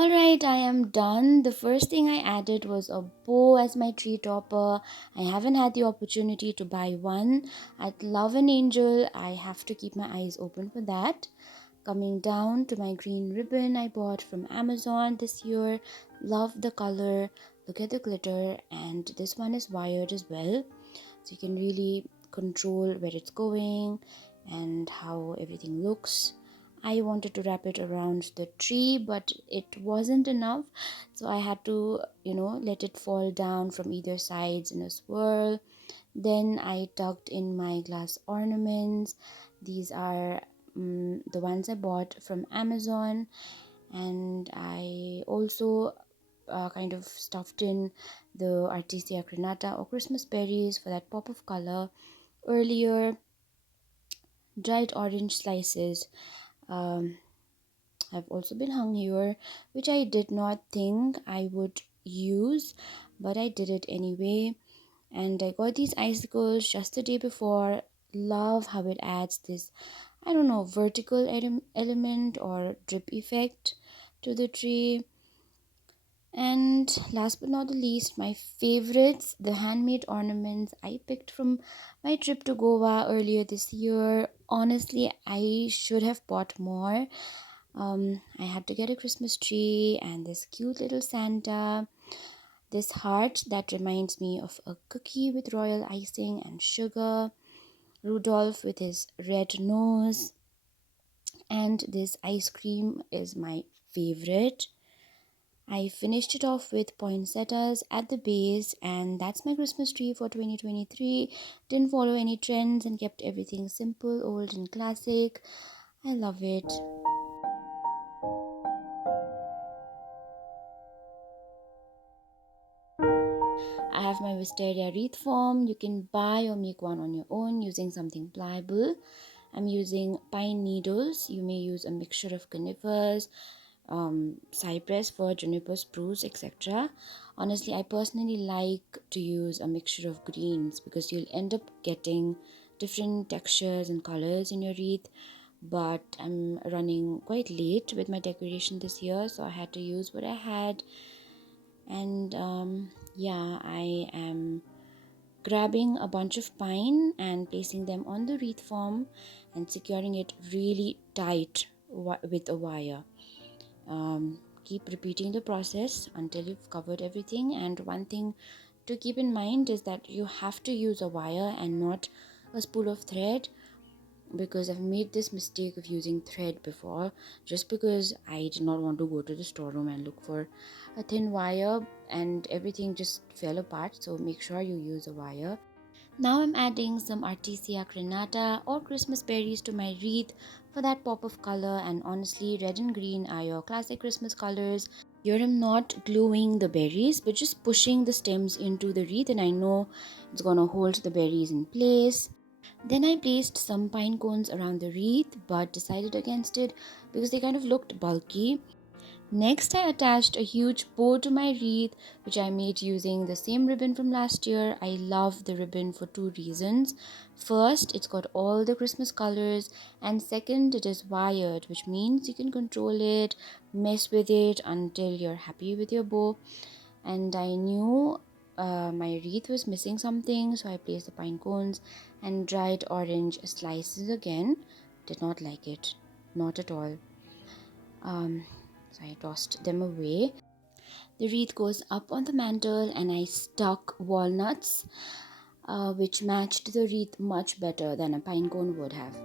Alright, I am done. The first thing I added was a bow as my tree topper. I haven't had the opportunity to buy one. I'd love an angel. I have to keep my eyes open for that. Coming down to my green ribbon I bought from Amazon this year. Love the color. Look at the glitter, and this one is wired as well. So you can really control where it's going and how everything looks. I wanted to wrap it around the tree, but it wasn't enough, so I had to let it fall down from either sides in a swirl. Then I tucked in my glass ornaments. These are the ones I bought from Amazon, and I also kind of stuffed in the Artesia crenata or Christmas berries for that pop of color. Earlier, dried orange slices um, have also been hung here, which I did not think I would use, but I did it anyway. And I got these icicles just the day before. Love how it adds this, I don't know, vertical element or drip effect to the tree. And last but not the least, my favorites, the handmade ornaments I picked from my trip to Goa earlier this year. Honestly, I should have bought more. I had to get a Christmas tree and this cute little Santa, this heart that reminds me of a cookie with royal icing and sugar, Rudolph with his red nose, and this ice cream is my favorite. I finished it off with poinsettias at the base, and that's my Christmas tree for 2023. Didn't follow any trends and kept everything simple, old, and classic. I love it. I have my wisteria wreath form. You can buy or make one on your own using something pliable. I'm using pine needles. You may use a mixture of conifers, cypress, fir, juniper, spruce, etc. Honestly, I personally like to use a mixture of greens because you'll end up getting different textures and colors in your wreath. But I'm running quite late with my decoration this year, so I had to use what I had. And yeah, I am grabbing a bunch of pine and placing them on the wreath form and securing it really tight with a wire. Keep repeating the process until you've covered everything. And one thing to keep in mind is that you have to use a wire and not a spool of thread, because I've made this mistake of using thread before just because I did not want to go to the storeroom and look for a thin wire, and everything just fell apart. So make sure you use a wire. Now I'm adding some Artesia crenata or Christmas berries to my wreath for that pop of color, and honestly, red and green are your classic Christmas colors. Here I'm not gluing the berries but just pushing the stems into the wreath, and I know it's gonna hold the berries in place. Then I placed some pine cones around the wreath but decided against it because they kind of looked bulky. Next, I attached a huge bow to my wreath, which I made using the same ribbon from last year. I love the ribbon for two reasons. First, it's got all the Christmas colors, and second, it is wired, which means you can control it, mess with it until you're happy with your bow. And I knew my wreath was missing something, so I placed the pine cones and dried orange slices again. Did not like it, not at all. So I tossed them away. The wreath goes up on the mantle, and I stuck walnuts, which matched the wreath much better than a pine cone would have.